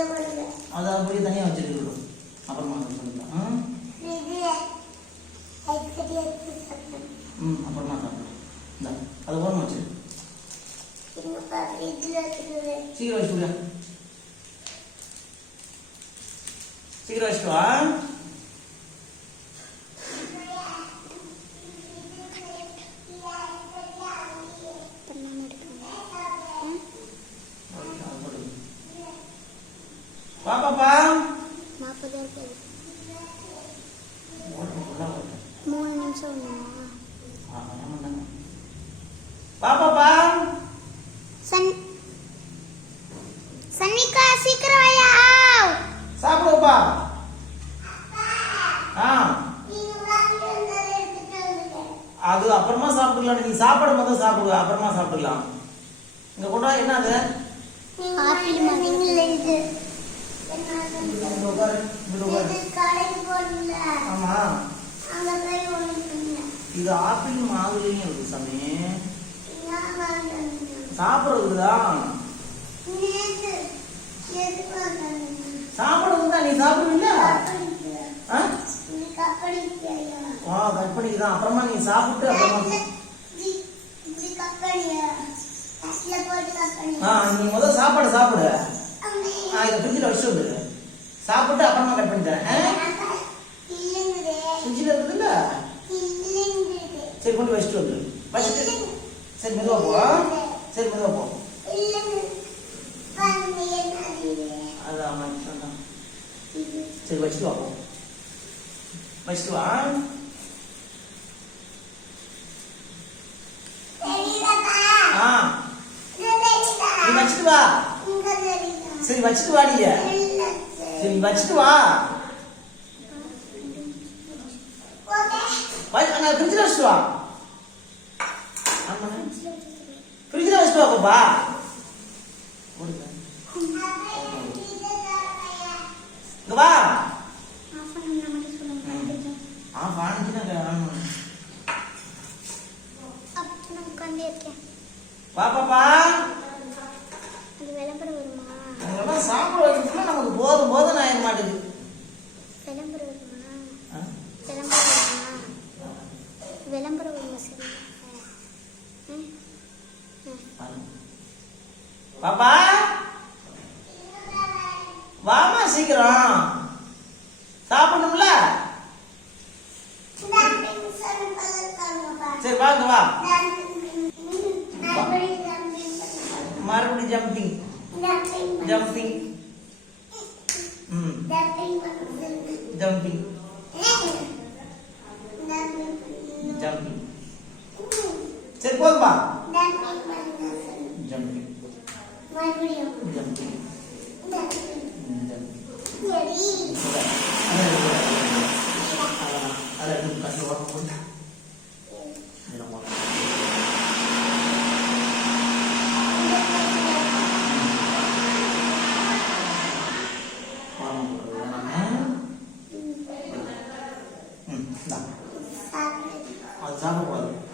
அதை அப்படியே தனியாக வச்சுட்டு இருக்கட்டும் அப்புறமா அதை ம் அப்புறமா சாப்பிடலாம் இந்த அதை ஓரமாக வச்சு சீக்கிரம் வச்சுட்டு சீக்கிரம் வச்சுக்கவா வா வா பாப்பா ஓட்டு, உள்ள ஓட்டு. மூணு நிமிஷம் ஒண்ணுமா ஆ, ஆமாண்டா. வா பாப்பா சன் சன்னிகா சீக்கிரம் வாயா சாப்பிடுப்பா ஆ. அது அப்புறமா சாப்பிட்டுக்கலாம் நீ சாப்பாடு முதல் சாப்பிடுவ அப்புறமா சாப்பிட்டுக்கலாம். இங்க கொண்டா என்ன அது? ஆமா. இது ஆப்பிள் மாதுளையும் இருக்கு சாமி. சாப்பிடுறதுதான் சாப்பிடுறது தான் நீ சாப்பிடுவீல்ல? ஆ? ஆ கட் பண்ணிக்கலாம் அப்புறமா நீ சாப்பிட்டு அப்புறமா ஆ நீ முதல் சாப்பாடு சாப்பிடு. ஆ இதை ஃப்ரிட்ஜில் வச்சுட்டு வந்துடு சாப்பிட்டு அப்புறமா கட் பண்ணி தரேன் ஃப்ரிட்ஜில் இருக்குதுல்ல? சரி கொண்டு வச்சுட்டு வந்துடு வச்சுட்டு. சரி மெதுவா போ. சரி மெதுவா போ. அது அவன் சொன்னான். சரி வச்சுட்டு வா வச்சுட்டு வா. ஆ. வச்சுட்டு வா. சரி வச்சுட்டு வாடிய சரி வச்சுட்டு வா. வை- ஃப்ரிட்ஜில் வச்சுட்டு வா. ஆமா. ஃப்ரிட்ஜில் வச்சுட்டு வா ஓடுங்க. இங்க வா பாப்பா விளம்பரம் வருமா சாப்பிட நமக்கு போதும் போதும் ஆயிட மாட்டேங்குது விளம்பரம் வருமா? விளம்பரம் வருமா விளம்பரம் வருமா சரி பாப்பா சரி வாங்க வா மறுபடியும் ஜம்பிங் ஜம்பிங் ம் ஜம்பிங் ஜம்பிங் சரி போதுமா ஜம்பிங்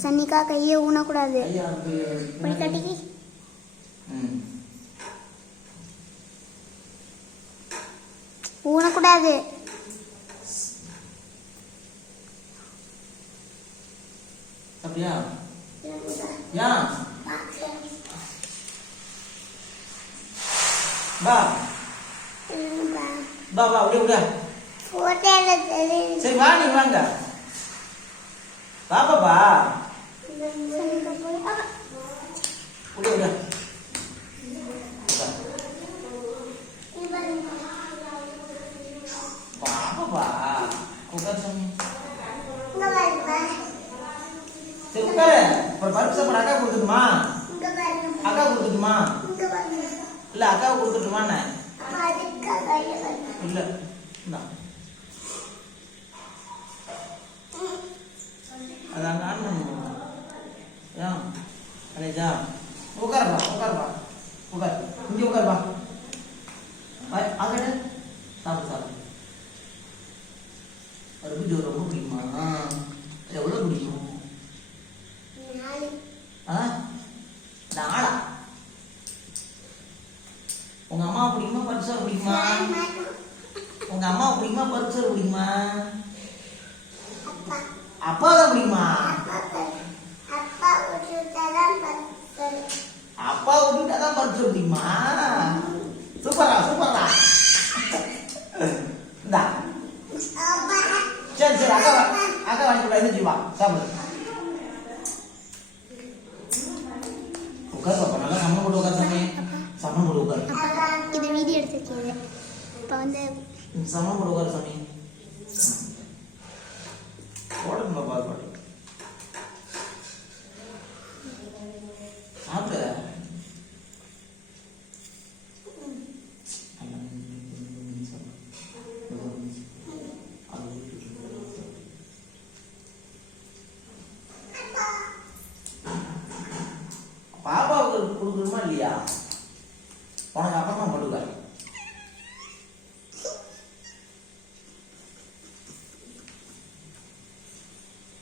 பேசு பேசுடா சன்னிகா கையை ஊனக்கூடாது இப்படி கட்டிக்கி. ஊனக்கூடாது. அப்படியா? ஏன் பா. பா பா அப்படியே விட சரி வா நீ வாங்க பாப்பா விட விட பாப்பா உட்கார் சாமி சரி உட்காரு அப்புறம் பருப்பு சாப்பாடு அக்கா கொடுத்துட்டுமா அக்கா கொடுத்துட்டுமா இல்ல அக்காவை கொடுத்துட்டுமா இல்ல அதான் அது அங்க ஆன் ஏன் அனேஜா உட்காருப்பா உட்காருப்பா உட்கார். இங்கே உட்காருப்பா பாய் அங்கே சாப்பிடு சாப்பிடு. அவருக்கு ஜோர் ரொம்ப பிடிக்குமா? எவ்வளோ பிடிக்கும்? ஆ? நாளா உங்க அம்மா பிடிக்குமா பரிசோர் பிடிக்குமா? உங்க அம்மா பிடிக்குமா பரிசோர் பிடிக்குமா? அப்பா. தான் பிடிக்குமா? பரிசோர் பிடிக்குமா சூப்பரா சூப்பரா இந்தா சரி சரி அக்கா அக்கா வாங்கி கூட எந்திரிச்சு வா சாப்பிடு உட்கார் பாப்பா நல்லா சம்மணம் போட்டு உட்கார் சாமி சம்மணம் போட்டு உட்கார் இது வீடியோ எடுத்திருக்கீங்க இப்போ வந்து சம்மணம் போட்டு உட்கார் சாமி போடணும் பாப்பா போடு சாப்பிடு பாப்பாவுக்கு கொடுக்கணுமா இல்லையா? உனக்கு அப்புறமா போட்டுக்க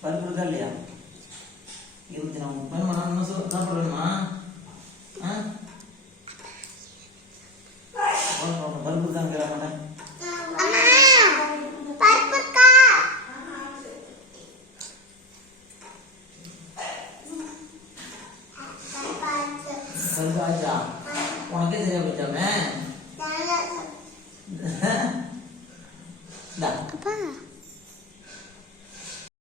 பருப்பு இருக்கா இல்லையா? இருபத்தி நாலு வேணுமா நான் இன்னும் என்ன சாப்பாடு வேணுமா ஆ போதும், போதும். பருப்பு தான் கேட்க மாட்டேன் ஆச்சா உனக்கே சரியா அப்பா